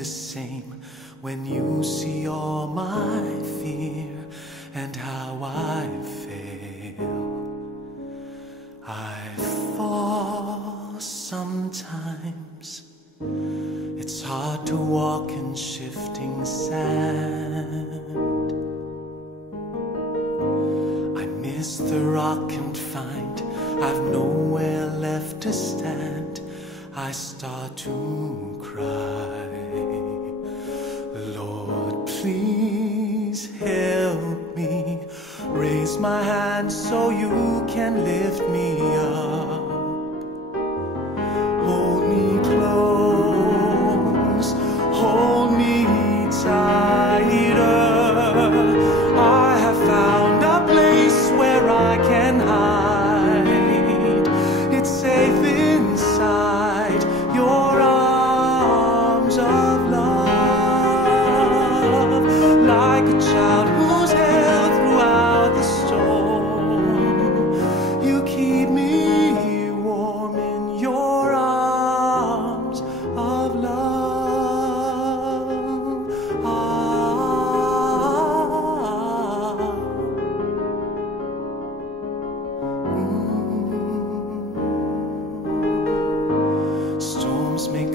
the same when you see all my fear and how I fail. I fall sometimes. It's hard to walk in shifting sand. I miss the rock and find I've nowhere left to stand. I start to cry. Lord, please help me. Raise my hand so you can lift me up. Hold me close, hold me tighter. I have found a place where I can hide. It's safe inside your arms of love. Like a child who's held throughout the storm, you keep me warm in your arms of love. Storms may